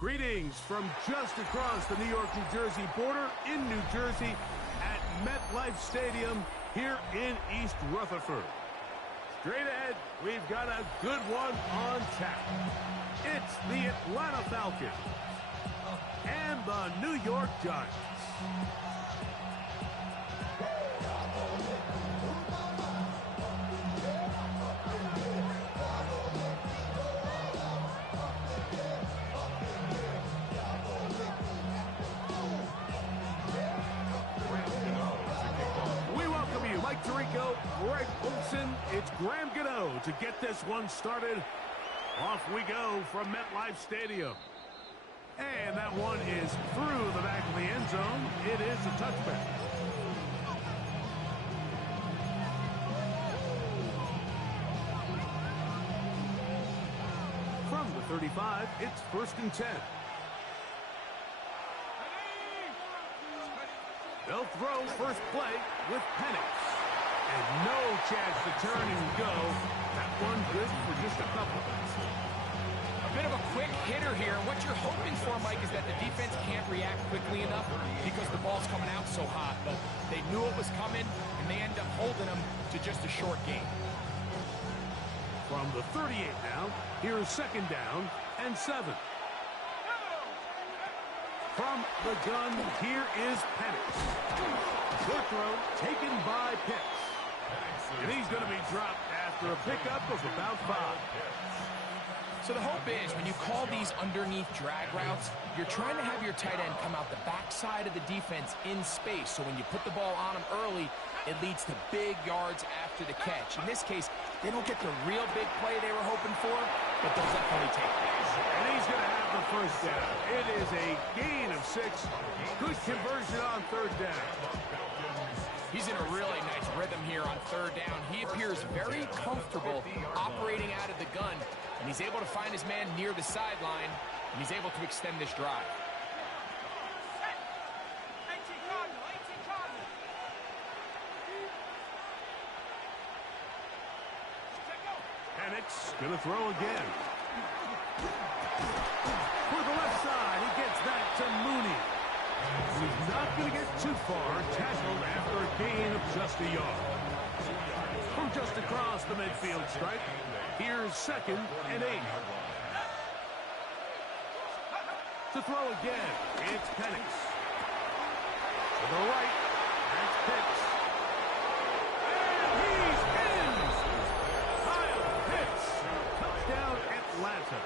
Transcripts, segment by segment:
Greetings from just across the New York-New Jersey border in New Jersey at MetLife Stadium here in East Rutherford. Straight ahead, we've got a good one on tap. It's the Atlanta Falcons and the New York Giants. Greg Olson, it's Graham Gano to get this one started. Off we go from MetLife Stadium. And that one is through the back of the end zone. It is a touchback. From the 35, it's 1st and 10. They'll throw first play with Penix. And no chance to turn and go. That one good for just a couple. A bit of a quick hitter here. What you're hoping for, Mike, is that the defense can't react quickly enough because the ball's coming out so hot. But they knew it was coming, and they end up holding them to just a short gain. From the 38 now, here's 2nd down and 7. From the gun, here is Penix. Short throw taken by Pitts. And he's going to be dropped after a pickup of about 5. So the hope is when you call these underneath drag routes, you're trying to have your tight end come out the backside of the defense in space. So when you put the ball on him early, it leads to big yards after the catch. In this case, they don't get the real big play they were hoping for, but they'll definitely take it. And he's going to have the first down. It is a gain of 6. Good conversion on 3rd down. He's in a really nice rhythm here on 3rd down. He appears very comfortable operating out of the gun, and he's able to find his man near the sideline, and he's able to extend this drive. Penix going to throw again. For the left side, he gets that to Mooney. He's not going to get too far, tackled after a gain of just a yard. From just across the midfield stripe, here's 2nd and 8. To throw again, it's Penix. To the right, that's Pitts. And he's in! Kyle Pitts. Touchdown, Atlanta.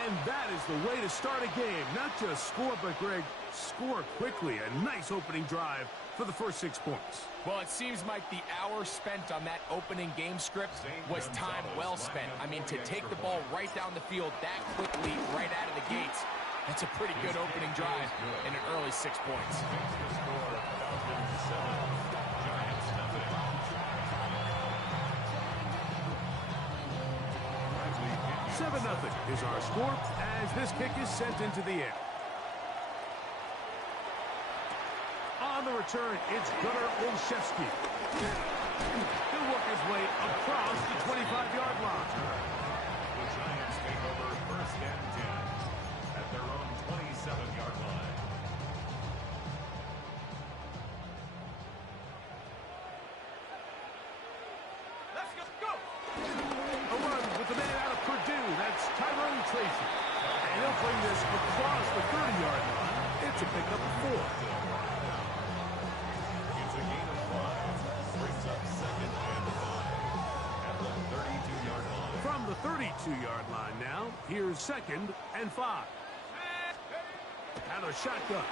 And that is the way to start a game. Not just score, but, Greg, score quickly. A nice opening drive for the first 6 points. Well, it seems like the hour spent on that opening game script was time well spent. I mean, to take the ball right down the field that quickly, right out of the gates, that's a pretty good opening drive and an early 6 points. 7-0 is our score as this kick is sent into the air. On the return, it's Gunnar Olszewski. He'll work his way across the 25-yard line. The Giants take over 1st and 10 at their own 27-yard line. Let's go! A run with the man out of Purdue. That's Tyrone Tracy. And he'll bring this across the 30-yard line. It's a pickup of 4. It's a gain of 5. Brings up 2nd and 5 at the 32-yard line. From the 32-yard line now, here's 2nd and 5. And a shotgun.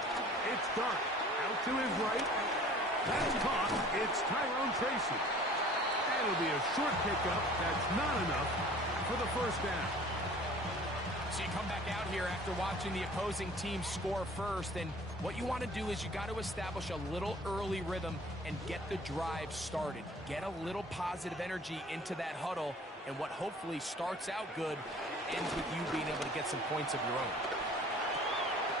It's Dart. Out to his right. That's caught. It's Tyrone Tracy. It'll be a short pickup. That's not enough for the first down. So you come back out here after watching the opposing team score first, and what you want to do is you got to establish a little early rhythm and get the drive started. Get a little positive energy into that huddle, and what hopefully starts out good ends with you being able to get some points of your own.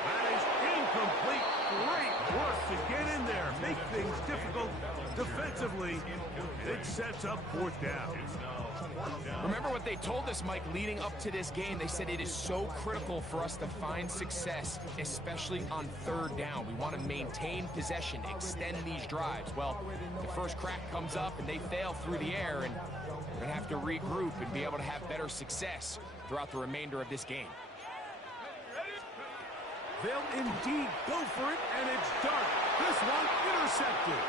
That is incomplete. Great work to get in there. Make things difficult defensively. It sets up fourth down. Remember what they told us, Mike, leading up to this game. They said it is so critical for us to find success, especially on third down. We want to maintain possession, extend these drives. Well, the first crack comes up and they fail through the air, and we're going to have to regroup and be able to have better success throughout the remainder of this game. They'll indeed go for it, and it's Dart. This one intercepted.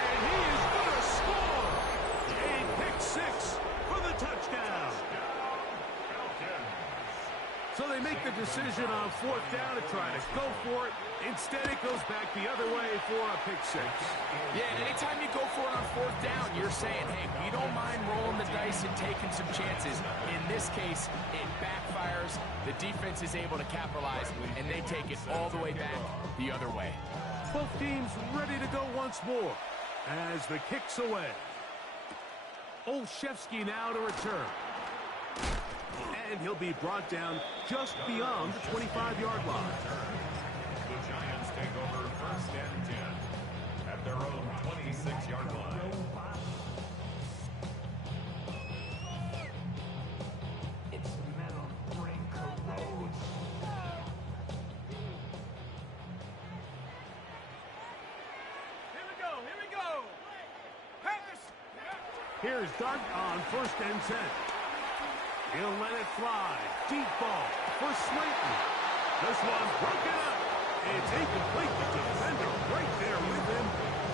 And he is going to score. A pick six for the touchdown. So they make the decision on fourth down to try to go for it. Instead, it goes back the other way for a pick six. Yeah, and anytime you go for it on fourth down, you're saying, hey, we don't mind rolling the dice and taking some chances. In this case, it backfires. The defense is able to capitalize, and they take it all the way back the other way. Both teams ready to go once more as the kick's away. Olszewski now to return. And he'll be brought down just beyond the 25-yard line. The Giants take over first and 10 at their own 26-yard line. It's metal ring corrodes. Here we go. Pass. Here's Dart on first and 10. He'll let it fly. Deep ball for Slayton. This one broken up. It's incomplete. The defender right there with him.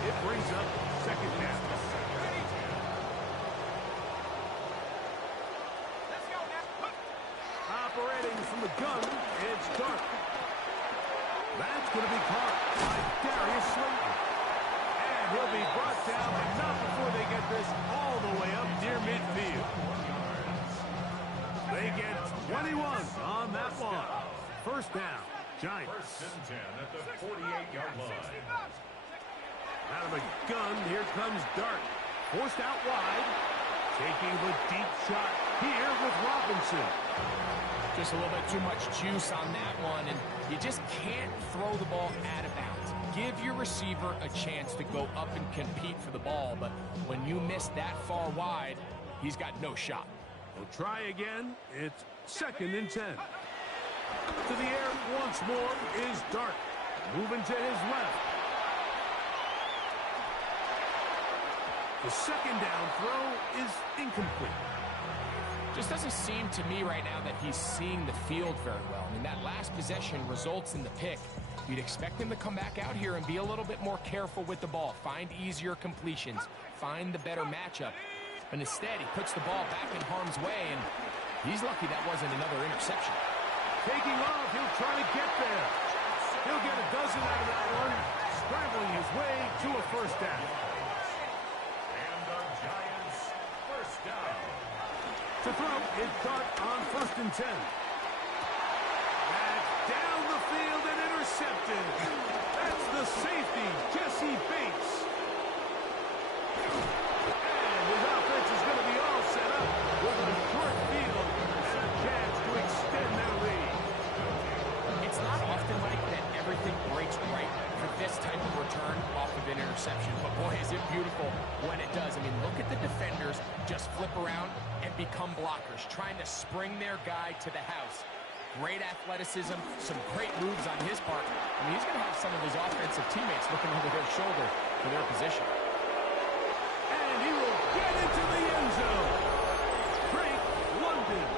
It brings up second down. Let's go now. Operating from the gun, it's Dart. That's going to be caught by Darius Slayton. And he'll be brought down, but not before they get this all the way up near midfield. They get 21 on that one. First down, Giants. First and 10 at the 48-yard line. Out of the gun, here comes Dart. Forced out wide. Taking the deep shot here with Robinson. Just a little bit too much juice on that one, and you just can't throw the ball out of bounds. Give your receiver a chance to go up and compete for the ball, but when you miss that far wide, he's got no shot. We'll try again. It's second and 10. To the air once more is Dart. Moving to his left. The second down throw is incomplete. Just doesn't seem to me right now that he's seeing the field very well. I mean, that last possession results in the pick. You'd expect him to come back out here and be a little bit more careful with the ball, find easier completions, find the better matchup. But instead, he puts the ball back in harm's way, and he's lucky that wasn't another interception. Taking off, he'll try to get there. He'll get a dozen out of that one, scrambling his way to a first down. And the Giants first down. To throw, it's Dart on first and 10. That's down the field and intercepted. That's the safety, Jesse Bates. And his offense is going to be all set up with a short field and a chance to extend their lead. It's not often, Mike, that everything breaks right for this type of return off of an interception. But boy, is it beautiful when it does. I mean, look at the defenders just flip around and become blockers, trying to spring their guy to the house. Great athleticism, some great moves on his part. I mean, he's going to have some of his offensive teammates looking over their shoulder for their position. And he will get into the end zone. Drake London.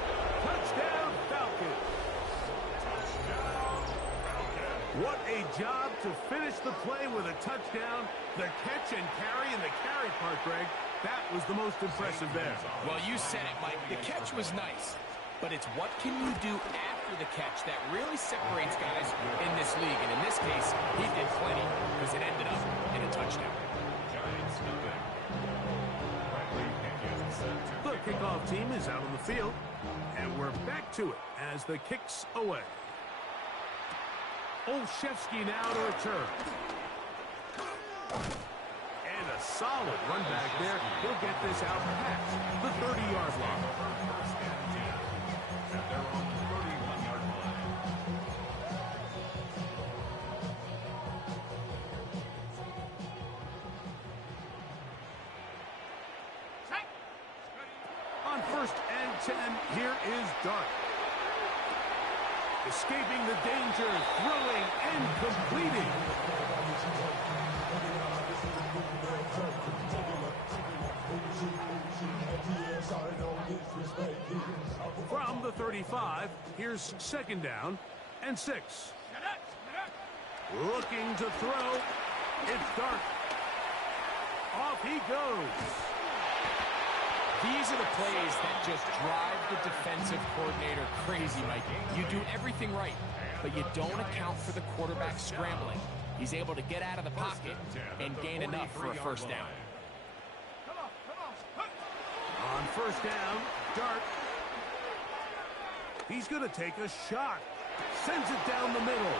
Touchdown Falcons. What a job to finish the play with a touchdown. The catch and carry, and the carry part, Greg, that was the most impressive there. Well, you said it, Mike. The catch was nice, but it's what can you do after the catch that really separates guys in this league. And in this case, he did plenty because it ended up in a touchdown. Giants nothing. The kickoff team is out on the field, and we're back to it as the kick's away. Olszewski now to return. And a solid run back there. He'll get this out past the 30-yard line. At their own 31 10, here is Dart. Escaping the danger, throwing and completing. From the 35, here's second down and 6. Looking to throw. It's Dart. Off he goes. These are the plays that just drive the defensive coordinator crazy, Mike. You do everything right, but you don't account for the quarterback scrambling. He's able to get out of the pocket and gain enough for a first down. On first down, Dart. He's going to take a shot. Sends it down the middle.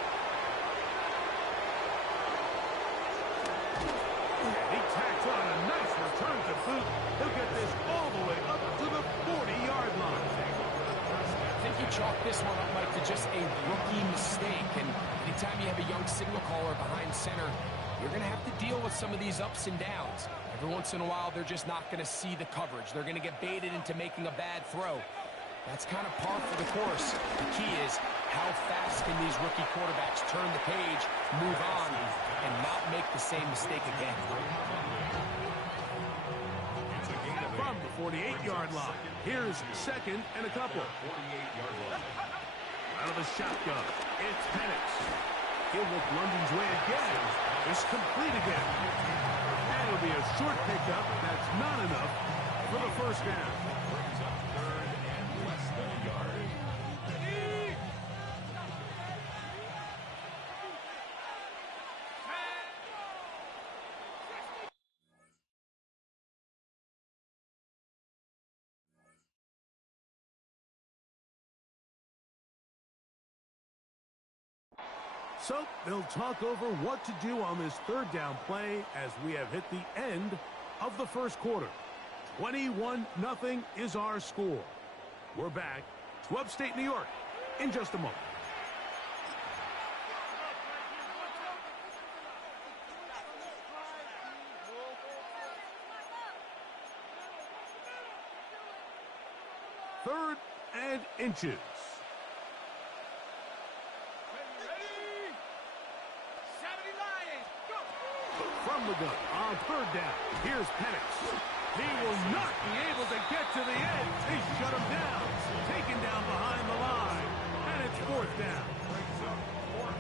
And he tacks on a nice return to boot. He'll get this all the way up to the 40-yard line. I think you chalk this one up, Mike, to just a rookie mistake. And anytime you have a young signal caller behind center, you're going to have to deal with some of these ups and downs. Every once in a while, they're just not going to see the coverage. They're going to get baited into making a bad throw. That's kind of par for the course. The key is how fast can these rookie quarterbacks turn the page, move on, and not make the same mistake again. From the 48-yard line, here's second and a couple. Out of the shotgun, it's Penix. He'll look London's way again. It's complete again. And it'll be a short pickup. That's not enough for the first down. So they'll talk over what to do on this third down play as we have hit the end of the first quarter. 21-0 is our score. We're back to upstate New York in just a moment. Third and inches. From the gun on third down. Here's Penix. He will not be able to get to the edge. They shut him down. Taken down behind the line. And it's fourth down.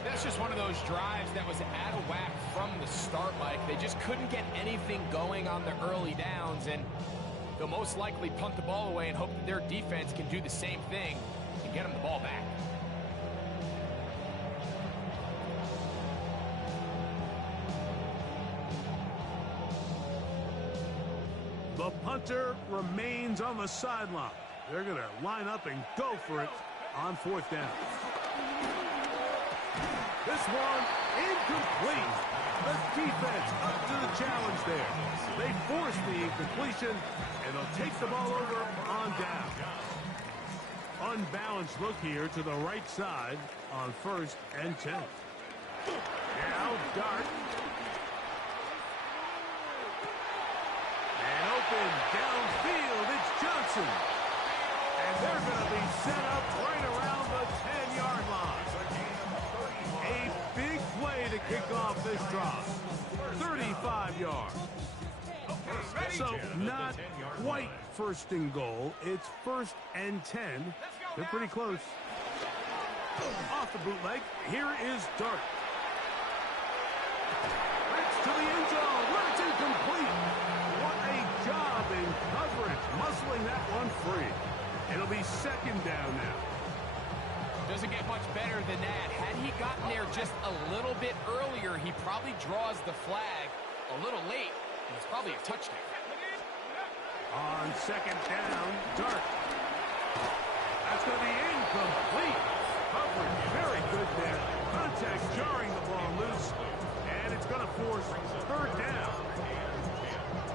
That's just one of those drives that was out of whack from the start, Mike. They just couldn't get anything going on the early downs, and they'll most likely punt the ball away and hope that their defense can do the same thing and get them the ball back. The punter remains on the sideline. They're going to line up and go for it on fourth down. This one incomplete. The defense up to the challenge there. They force the incompletion, and they'll take the ball over on down. Unbalanced look here to the right side on first and 10. Now Dart. Downfield, it's Johnson. And they're going to be set up right around the 10-yard line. A big play to kick off this drive. 35 yards. So not quite first and goal. It's first and 10. They're pretty close. Off the bootleg, here is Dart. It's to the end zone where it's incomplete. What a job in coverage, muscling that one free. It'll be second down now. Doesn't get much better than that. Had he gotten there just a little bit earlier, he probably draws the flag a little late, and it's probably a touchdown. On second down, Dart. That's going to be incomplete. Coverage very good there. Contact jarring the ball loose, and it's going to force third down.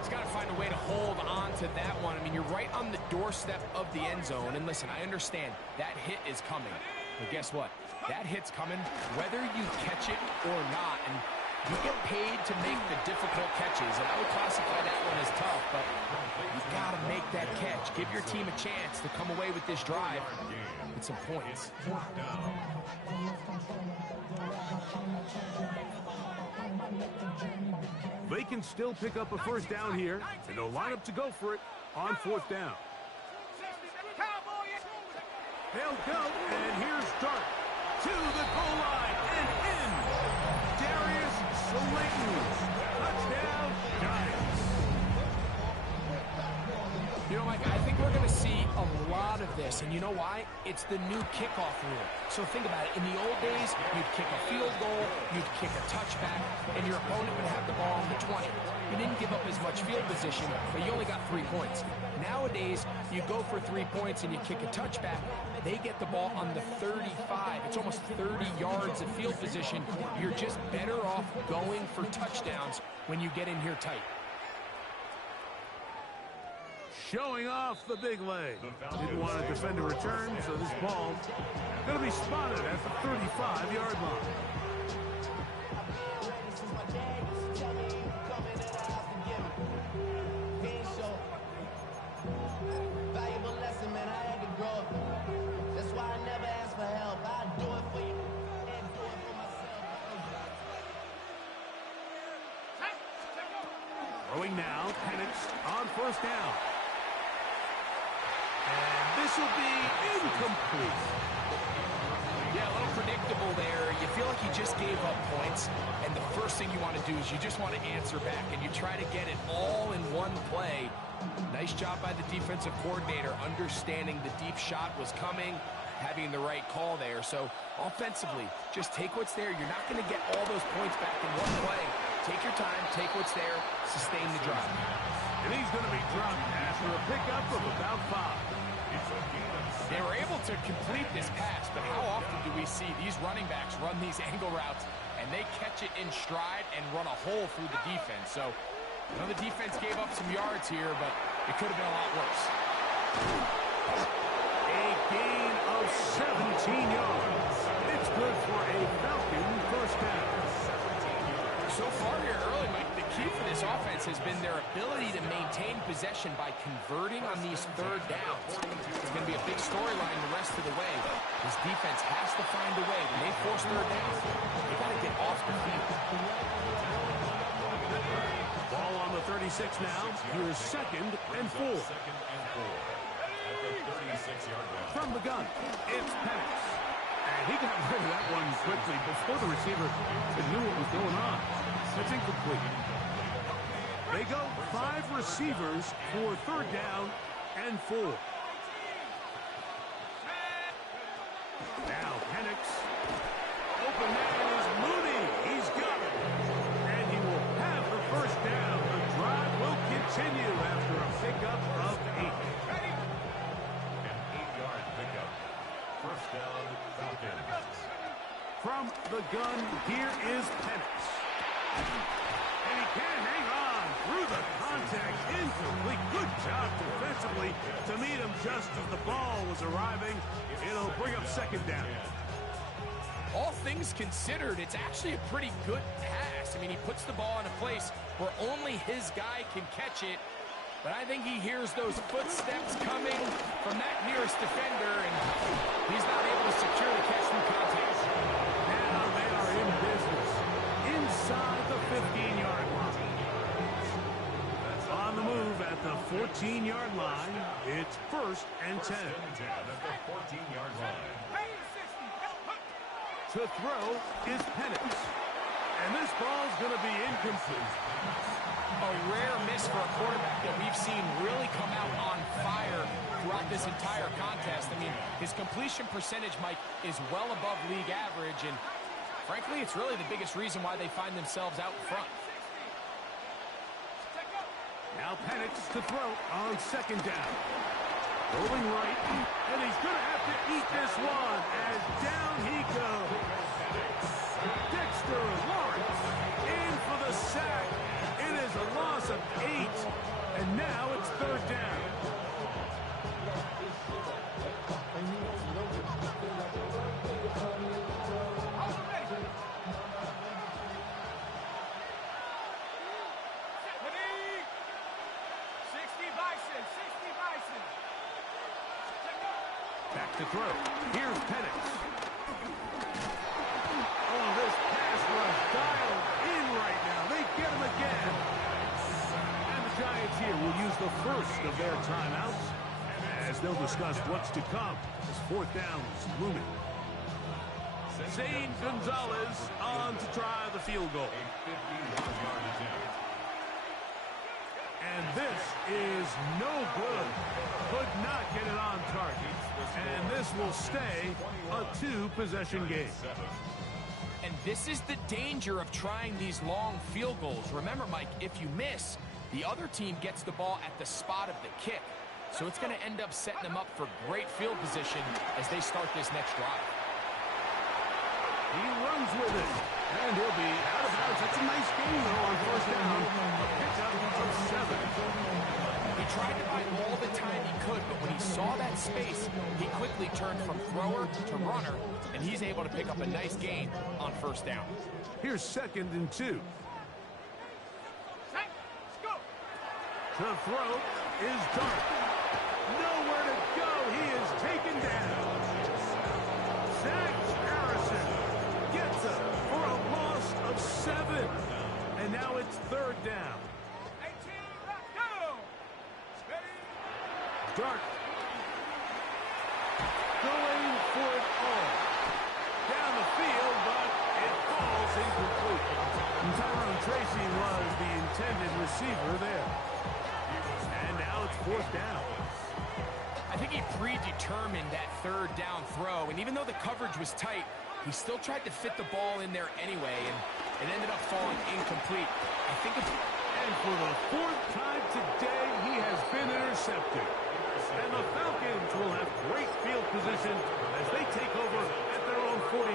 He's got to find a way to hold on to that one. I mean, you're right on the doorstep of the end zone. And listen, I understand that hit is coming. But guess what? That hit's coming whether you catch it or not. And You get paid to make the difficult catches, and I would classify that one as tough, but you've got to make that catch. Give your team a chance to come away with this drive with some points. They can still pick up a first down here, and they'll line up to go for it on fourth down. They'll go, and here's Dart to the goal line and in. Darius Slayton, touchdown, Giants. You know, Mike, I think we're going to see a lot of this, and you know why? It's the new kickoff rule. So think about it. In the old days, you'd kick a field goal, you'd kick a touchback, and your opponent would have the ball on the 20. You didn't give up as much field position, but you only got 3 points. Nowadays, you go for 3 points and you kick a touchback. They get the ball on the 35. It's almost 30 yards of field position. You're just better off going for touchdowns when you get in here tight. Showing off the big leg. Didn't want to defend a return, so this ball going to be spotted at the 35-yard line. Valuable lesson, man. I had to grow up. That's why I never ask for help. I do it for you and do it for myself. Throwing now, Penix on first down. And this will be incomplete. Yeah, a little predictable there. You feel like he just gave up points, and the first thing you want to do is you just want to answer back, and you try to get it all in one play. Nice job by the defensive coordinator, understanding the deep shot was coming, having the right call there. So offensively, just take what's there. You're not going to get all those points back in one play. Take your time, take what's there, sustain the drive. And he's going to be dropped after a pickup of about 5. They were able to complete this pass, but how often do we see these running backs run these angle routes and they catch it in stride and run a hole through the defense? So, you know, the defense gave up some yards here, but it could have been a lot worse. A gain of 17 yards. It's good for a Falcon first down. So far here early, Mike, the key for this offense has been their ability to maintain possession by converting on these third downs. It's going to be a big storyline the rest of the way. This defense has to find a way. When they force third downs, they got to get off the field. Ball on the 36 now. Here's 2nd and 4. From the gun, it's Penix. And he got rid of that one quickly before the receiver knew what was going on. That's incomplete. They go 5 receivers for third down and 4. Now Penix. Open man is Mooney. He's got it. And he will have the first down. The drive will continue after a pickup of 8. An 8-yard pickup. First down, Falcons. From the gun, here is Penix. And he can hang on through the contact. Incomplete. Good job defensively to meet him just as the ball was arriving. It'll bring up 2nd down. All things considered, it's actually a pretty good pass. I mean, he puts the ball in a place where only his guy can catch it. But I think he hears those footsteps coming from that nearest defender, and he's not able to secure the catch through contact. Now they are in business inside the 15-yard line. On the move at the 14-yard line, it's 1st and 10. At the 14-yard line. To throw is Penix. And this ball's going to be incomplete. A rare miss for a quarterback that we've seen really come out on fire throughout this entire contest. I mean, his completion percentage, Mike, is well above league average, and frankly, it's really the biggest reason why they find themselves out in front. Now Penix to throw on 2nd down. Rolling right, and he's going to have to eat this one as down he goes. Dexter Lawrence in for the sack. It is a loss of 8, and now it's 3rd down. to throw. Here's Penix. Oh, this pass was dialed in right now. They get him again. And the Giants here will use the first of their timeouts as they'll discuss what's to come as fourth downs looming. Zane Gonzalez on to try the field goal. And this is no good. Could not get it on target. And this will stay a two-possession game. And this is the danger of trying these long field goals. Remember, Mike, if you miss, the other team gets the ball at the spot of the kick. So it's going to end up setting them up for great field position as they start this next drive. He runs with it, and he'll be out of bounds. That's a nice game, though, on first down. A pickup of 7. He tried to buy all the time he could, but when he saw that space, he quickly turned from thrower to runner, and he's able to pick up a nice gain on first down. Here's 2nd and 2. To throw is Dart. Nowhere to go. He is taken down. Zach Harrison gets him for a loss of 7. And now it's 3rd down. Dart going for it all. Down the field, but it falls incomplete. And Tyrone Tracy was the intended receiver there. And now it's 4th down. I think he predetermined that 3rd down throw, and even though the coverage was tight, he still tried to fit the ball in there anyway, and it ended up falling incomplete. I think it's... And for the 4th time today, he has been intercepted. And the Falcons will have great field position as they take over at their own 45.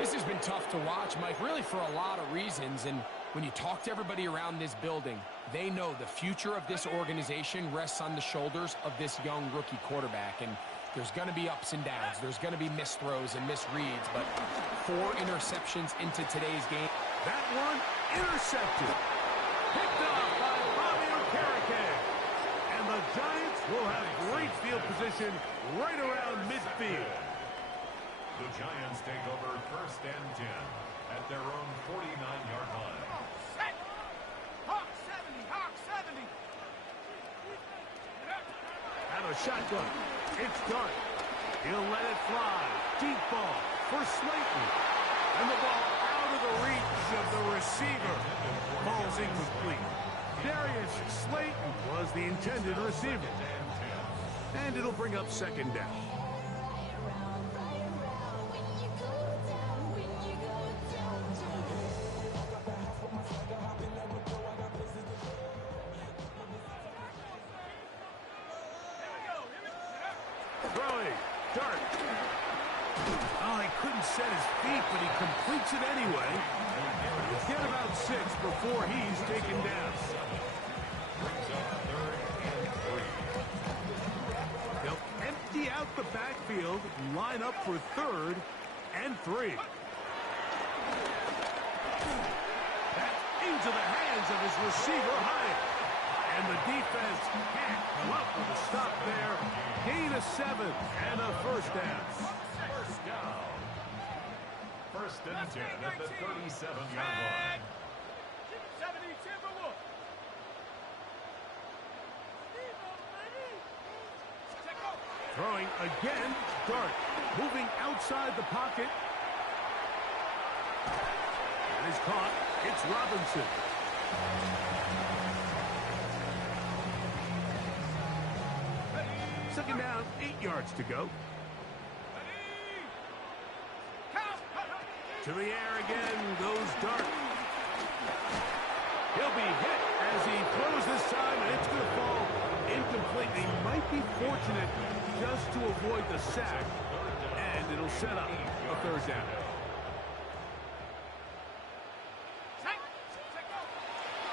This has been tough to watch, Mike, really for a lot of reasons. And when you talk to everybody around this building, they know the future of this organization rests on the shoulders of this young rookie quarterback. And there's going to be ups and downs. There's going to be missed throws and misreads. But 4 interceptions into today's game. That one intercepted. Picked off by Bobby Okereke. And the Giants will have great field position right around midfield. The Giants take over 1st and 10 at their own 49-yard line. Hawk 70, Hawk 70. Out of shotgun. It's Dart. He'll let it fly. Deep ball for Slayton. And the ball out of the reach of the receiver. Falls incomplete. Darius Slayton was the intended receiver. And it'll bring up 2nd down. Throwing. Dart. Oh, he couldn't set his feet, but he completes it anyway. He'll get about 6 before he's taken down. They'll empty out the backfield, line up for 3rd and 3. That's into the hands of his receiver, Hyatt. And the defense can't come up with a stop there. Gain of 7 and a 1st down. 1st and 10 at the 37-yard line. 70 Timberwolf. Throwing again, Dart. Moving outside the pocket. It is caught. It's Robinson. Second down, 8 yards to go. To the air again goes Dart. He'll be hit as he throws this time, and it's going to fall incomplete. He might be fortunate just to avoid the sack, and it'll set up a 3rd down.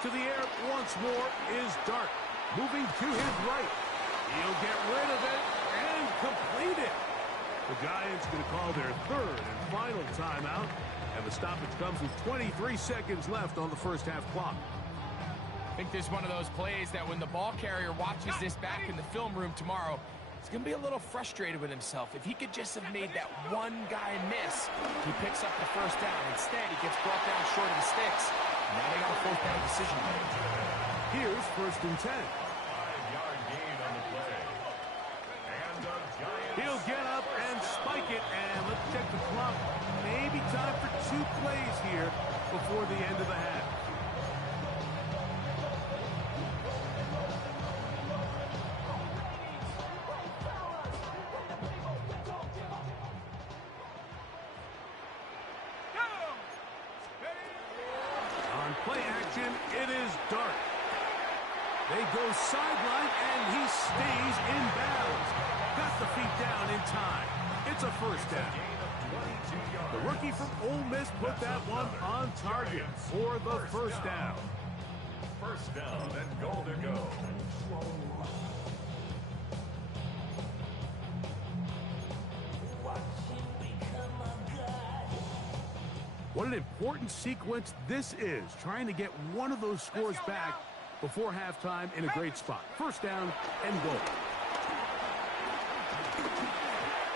To the air once more is Dart. Moving to his right. He'll get rid of it and complete it. The Giants going to call their 3rd and final timeout. And the stoppage comes with 23 seconds left on the first half clock. I think this is one of those plays that when the ball carrier watches this back in the film room tomorrow, He's going to be a little frustrated with himself. If he could just have made that one guy miss, he picks up the first down. Instead, he gets brought down short of the sticks. Now they got a fourth down decision to make. Here's 1st and 10. 5-yard gain on the play. And the Giants. He'll get up and spike it, and let's check the clock. Maybe time for 2 plays here before the end of the half. On play action, it is Dart. They go sideline, and he stays in bounds. Got the feet down in time. It's a first down. The rookie from Ole Miss put that one on target for the first down. First down and goal to go. What an important sequence this is, trying to get one of those scores back before halftime in a great spot. First down and goal.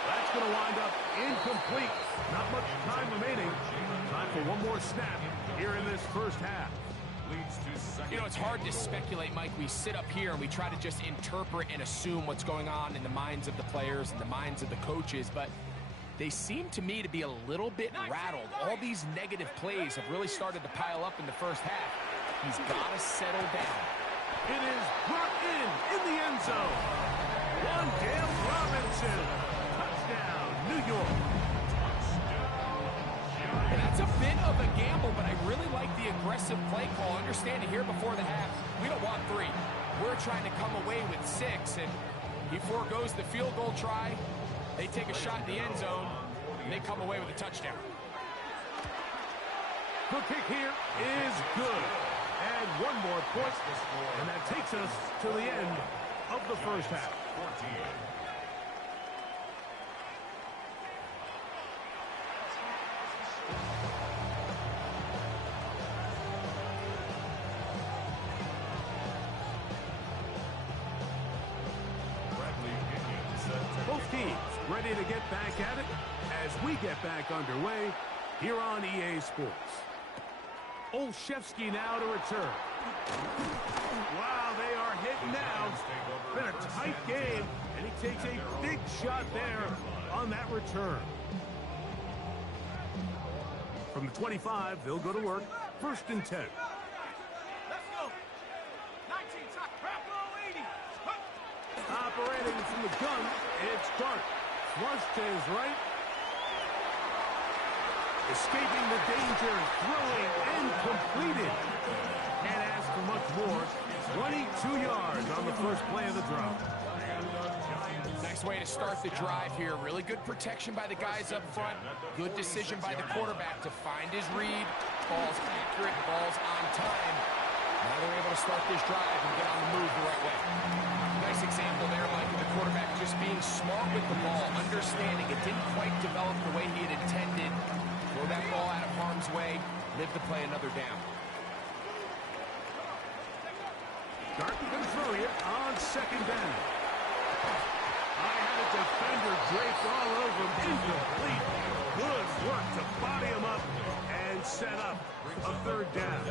That's going to wind up incomplete. Not much time remaining. Time for one more snap here in this first half. You know, it's hard to speculate, Mike. We sit up here and we try to just interpret and assume what's going on in the minds of the players and the minds of the coaches, but they seem to me to be a little bit rattled. All these negative plays have really started to pile up in the first half. He's got to settle down. It is brought in the end zone. Wandale Robinson. Touchdown, New York. And that's a bit of a gamble, but I really like the aggressive play call. Understanding here before the half, we don't want 3. We're trying to come away with 6, and he forgoes the field goal try. They take a shot in the end zone, and they come away with a touchdown. The kick here is good. And one more point, and that takes us to the end of the first half. 14. Both teams ready to get back at it as we get back underway here on EA Sports. Olszewski now to return. Wow, they are hitting now. Been a tight game, and he takes a big shot there on that return. From the 25, they'll go to work. 1st and 10. Let's go. 19, top, Bravo 80. Operating from the gun, it's Dart. Flush to his right. Escaping the danger, throwing, and completed. Can't ask for much more. 22 yards on the first play of the drive. Nice way to start the drive here. Really good protection by the guys up front. Good decision by the quarterback to find his read. Ball's accurate, ball's on time. Now they're able to start this drive and get on the move the right way. Nice example there, Mike, of the quarterback just being smart with the ball, understanding it didn't quite develop the way he had intended. Throw that ball out of harm's way, live to play another down. Dart can throw here on 2nd down. I had a defender draped all over him. Incomplete. Good work to body him up and set up a 3rd down.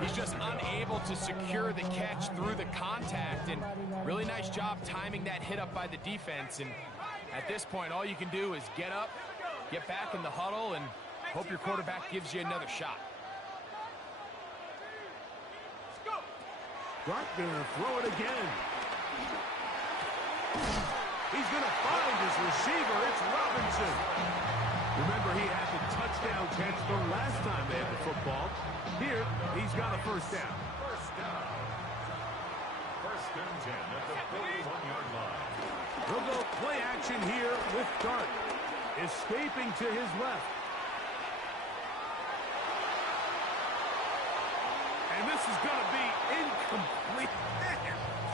He's just unable to secure the catch through the contact, and really nice job timing that hit up by the defense. And at this point, all you can do is get up, get back in the huddle, and hope your quarterback gives you another shot. Dart gonna throw it again. He's gonna find his receiver. It's Robinson. Remember, he had the touchdown catch the last time they had the football. Here, he's got a 1st down. First down. 1st and 10 at the 41-yard line. He'll go play action here with Dart. Escaping to his left. And this is going to be incomplete. Man,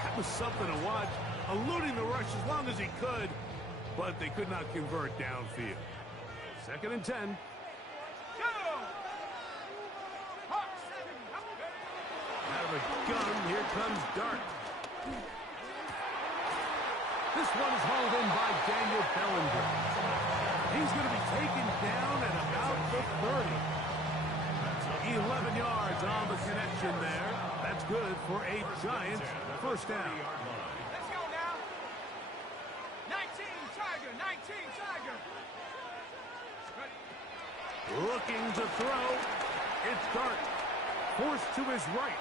that was something to watch. Eluding the rush as long as he could, but they could not convert downfield. 2nd and 10. Out of a gun, here comes Dart. This one is hauled in by Daniel Bellinger. He's going to be taken down at about the 30. 11 yards on the connection there. That's good for a Giants first down. Let's go now. 19 Tiger, 19 Tiger. Looking to throw. It's Dart. Forced to his right.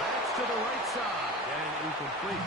That's to the right side and incomplete.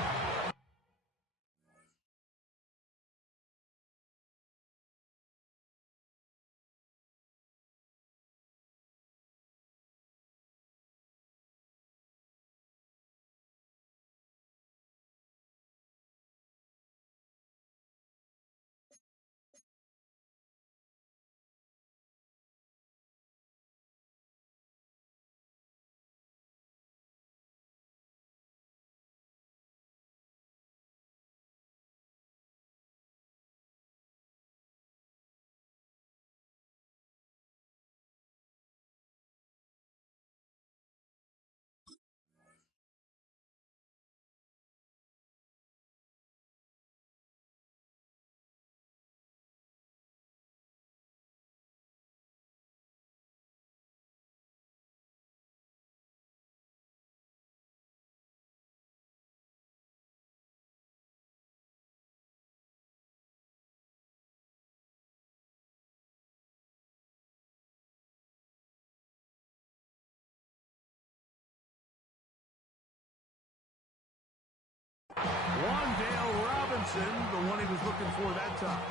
Wandale Robinson, the one he was looking for that time.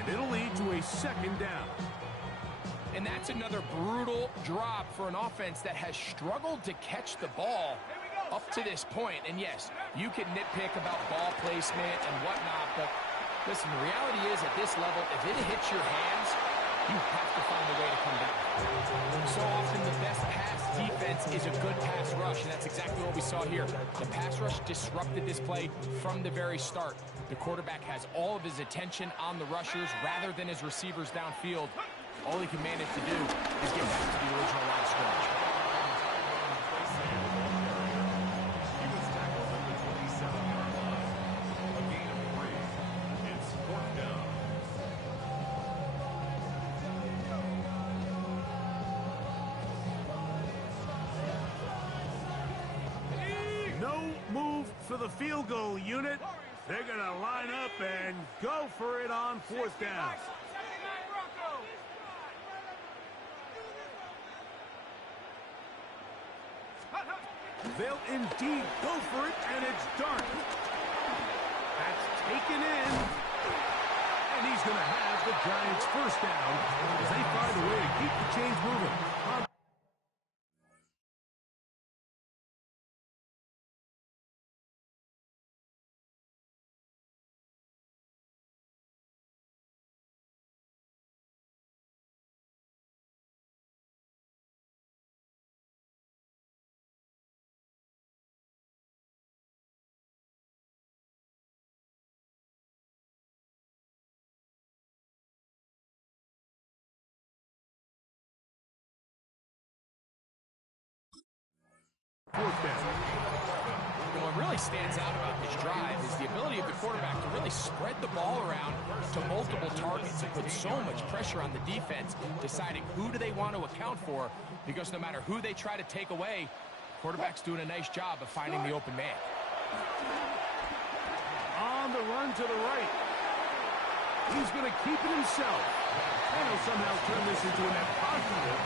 And it'll lead to a second down. And that's another brutal drop for an offense that has struggled to catch the ball up to this point. And yes, you can nitpick about ball placement and whatnot, but listen, the reality is at this level, if it hits your hands, you have to find a way to come back. So often the best pass defense is a good pass rush, and that's exactly what we saw here. The pass rush disrupted this play from the very start. The quarterback has all of his attention on the rushers rather than his receivers downfield. All he can manage to do is get back to the original line of scrimmage. He was tackled at the 27-yard line. A gain of 3. It's 4th down. No move for the field goal unit. They're going to line up and go for it on 4th down. They'll indeed go for it, and it's Dart. That's taken in. And he's going to have the Giants first down as they find a way to keep the chains moving. And what really stands out about this drive is the ability of the quarterback to really spread the ball around to multiple targets and put so much pressure on the defense, deciding who do they want to account for, because no matter who they try to take away, quarterback's doing a nice job of finding the open man. On the run to the right. He's going to keep it himself. And he'll somehow turn this into a net positive,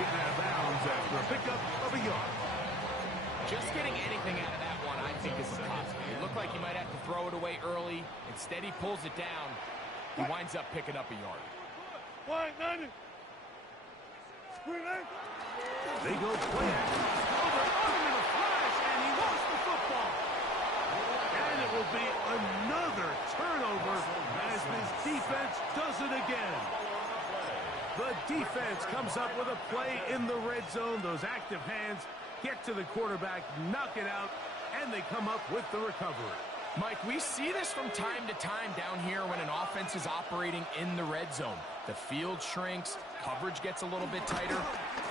getting out of bounds after a pickup of a yard. Just getting anything out of that one, I think, is impossible. It looked like he might have to throw it away early. Instead, he pulls it down. He winds up picking up a yard. They go play action. Over him in a flash, and he lost the football. And it will be another turnover as this defense does it again. The defense comes up with a play in the red zone. Those active hands get to the quarterback, knock it out, and they come up with the recovery. Mike, we see this from time to time down here when an offense is operating in the red zone. The field shrinks, coverage gets a little bit tighter,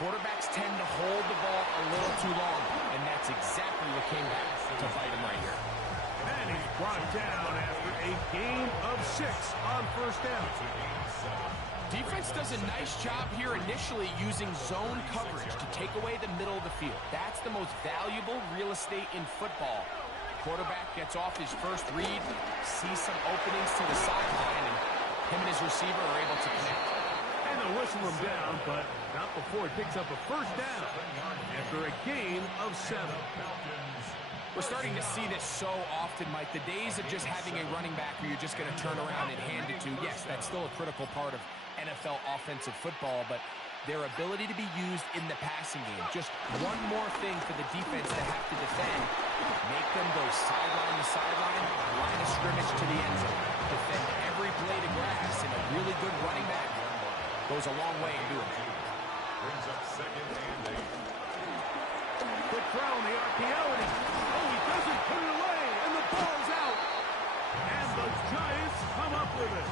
quarterbacks tend to hold the ball a little too long, and that's exactly what came back. to fight him right here. And he's brought down after a gain of 6 on first down. Defense does a nice job here initially using zone coverage to take away the middle of the field. That's the most valuable real estate in football. Quarterback gets off his first read, sees some openings to the sideline, and him and his receiver are able to connect. And they'll whistle him down, but not before he picks up a first down after a gain of 7. We're starting to see this so often, Mike. The days of just having a running back where you're just going to turn around and hand it to, yes, that's still a critical part of NFL offensive football, but their ability to be used in the passing game. Just one more thing for the defense to have to defend. Make them go sideline to sideline, line of scrimmage to the end zone. Defend every blade of grass, and a really good running back goes a long way in doing it. Brings up 2nd and 8. Quick throw on the RPO, and he doesn't put it away, and the ball's out. And the Giants come up with it.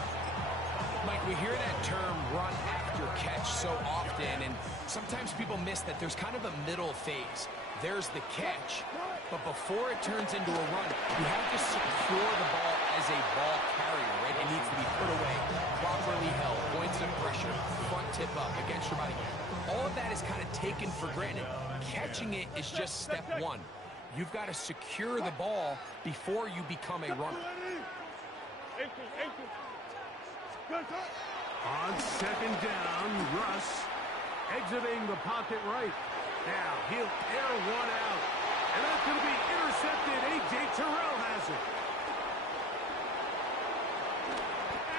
Mike, we hear that term run after catch so often, and sometimes people miss that there's kind of a middle phase. There's the catch, but before it turns into a run, you have to secure the ball as a ball carrier, right? It needs to be put away, properly held, points of pressure, front tip up against your body. All of that is kind of taken for granted. Catching it is just step one. You've got to secure the ball before you become a runner. On 2nd down, Russ exiting the pocket right. Now he'll air one out. And that's going to be intercepted. A.J. Terrell has it.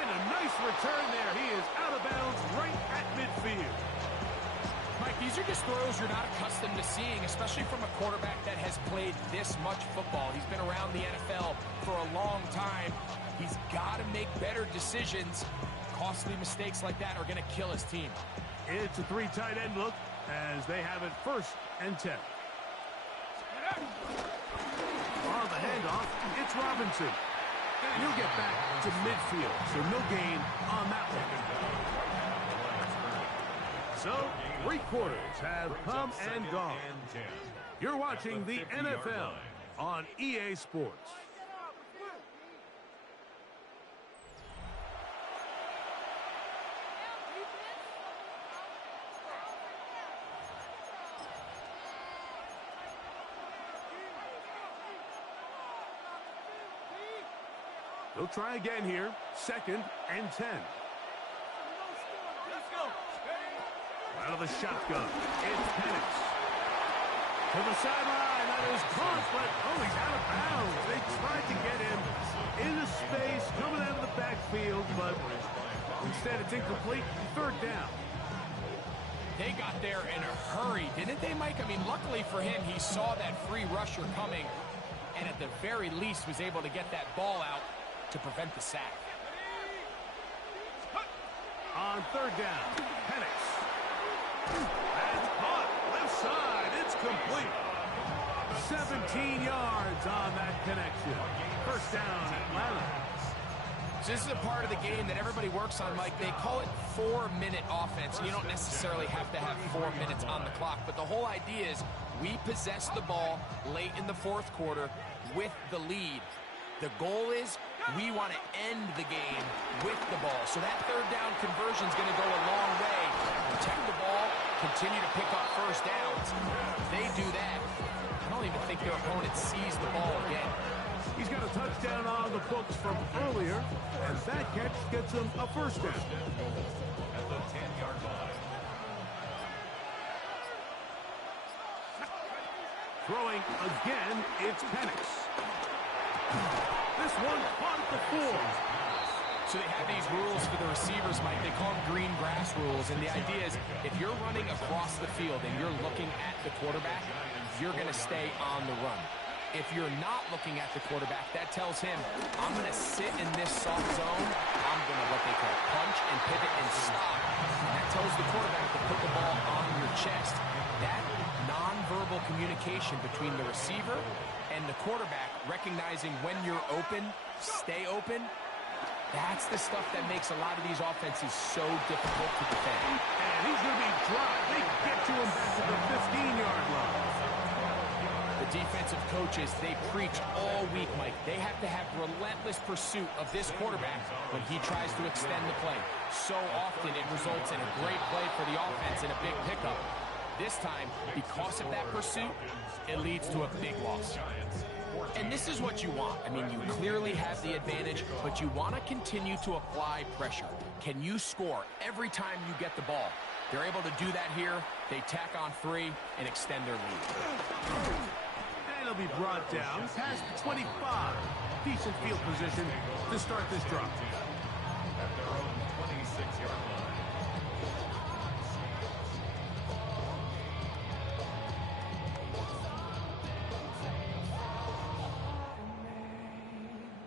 And a nice return there. He is out of bounds right at midfield. Mike, these are just throws you're not accustomed to seeing, especially from a quarterback that has played this much football. He's been around the NFL for a long time. He's got to make better decisions. Costly mistakes like that are going to kill his team. It's a 3 tight end look as they have it 1st and 10. On the handoff, it's Robinson. And he'll get back to midfield, so no gain on that one. So, 3 quarters have come and gone. You're watching the NFL on EA Sports. They'll try again here. 2nd and 10. Out of the shotgun. It's Penix. To the sideline. That is caught, but he's out of bounds. They tried to get him into space, coming out of the backfield, but instead it's incomplete. 3rd down. They got there in a hurry, didn't they, Mike? I mean, luckily for him, he saw that free rusher coming, and at the very least was able to get that ball out to prevent the sack. On 3rd down, Penix. That's caught. Left side. It's complete. 17 yards on that connection. 1st down, Atlanta. So this is a part of the game that everybody works on, Mike. They call it 4-minute offense. You don't necessarily have to have 4 minutes on the clock, but the whole idea is we possess the ball late in the 4th quarter with the lead. The goal is we want to end the game with the ball. So that 3rd down conversion is going to go a long way. Protect the ball, continue to pick up 1st downs. If they do that, I don't even think their opponent sees the ball again. He's got a touchdown on the books from earlier, and that catch gets him a 1st down. At the 10-yard line. Throwing again, it's Penix. This one caught at the 4. So they have these rules for the receivers, Mike. They call them green grass rules. And the idea is if you're running across the field and you're looking at the quarterback, you're going to stay on the run. If you're not looking at the quarterback, that tells him, I'm going to sit in this soft zone. I'm going to what they call punch and pivot and stop. And that tells the quarterback to put the ball on your chest. That nonverbal communication between the receiver and the quarterback, recognizing when you're open, stay open, that's the stuff that makes a lot of these offenses so difficult to defend. And he's going to be dropped. They get to him back to the 15-yard line. The defensive coaches, they preach all week, Mike. They have to have relentless pursuit of this quarterback when he tries to extend the play. So often it results in a great play for the offense and a big pickup. This time, because of that pursuit, it leads to a big loss. And this is what you want. I mean, you clearly have the advantage, but you want to continue to apply pressure. Can you score every time you get the ball? They're able to do that here. They tack on 3 and extend their lead. And it'll be brought down past the 25. Decent field position to start this drive. At their own 26-yard line.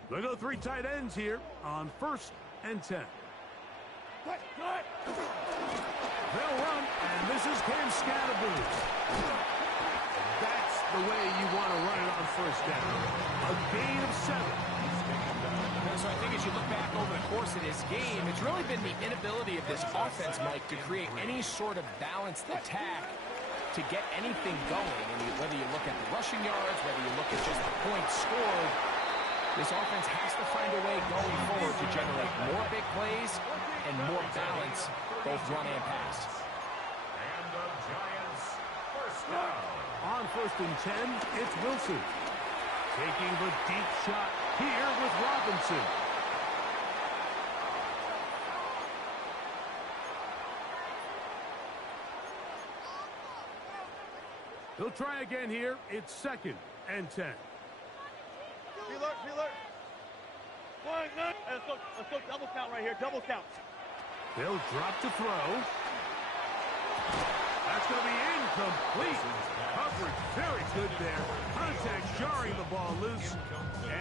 They'll go 3 tight ends here on 1st and 10. They'll run, and this is Cam Scatterboot. That's the way you want to run it on 1st down. A gain of 7. So I think as you look back over the course of this game, it's really been the inability of this offense, Mike, to create any sort of balanced attack to get anything going. And whether you look at the rushing yards, whether you look at just the points scored, this offense has to find a way going forward to generate more big plays and more balance, both run and pass. And the Giants' first down. On 1st and 10, it's Wilson. Taking the deep shot here with Robinson. He'll try again here. It's 2nd and 10. Preload. 1, 9. Let's go double count right here. Double count. They'll drop to throw. That's going to be incomplete. Coverage very good there. Contact jarring the ball loose.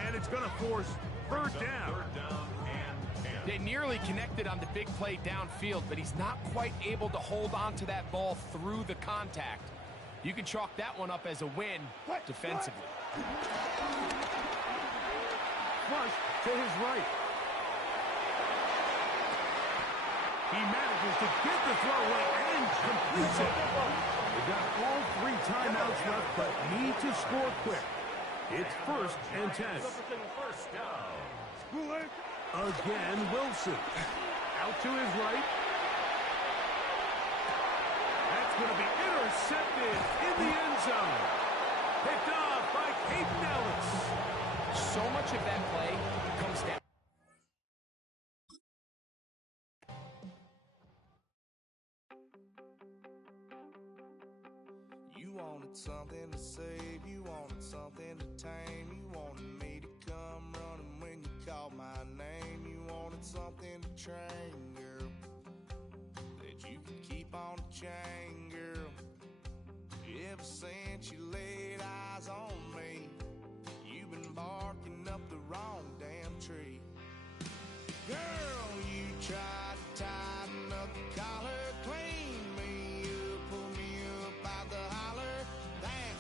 And it's going to force 3rd down. 3rd down and 10. They nearly connected on the big play downfield, but he's not quite able to hold on to that ball through the contact. You can chalk that one up as a win defensively. Flush to his right. He manages to get the throw away and completes it. They've got all 3 timeouts left, but need to score quick. It's 1st and 10. First down. Again, Wilson. Out to his right. That's going to be intercepted in the end zone. Picked off by Caden Ellis. So much of that play comes down. You wanted something to save, you wanted something to tame, you wanted me to come running when you called my name, you wanted something to train, girl, that you could keep on the chain, girl. Ever since you laid eyes on me, you've been barking up the wrong damn tree. Girl,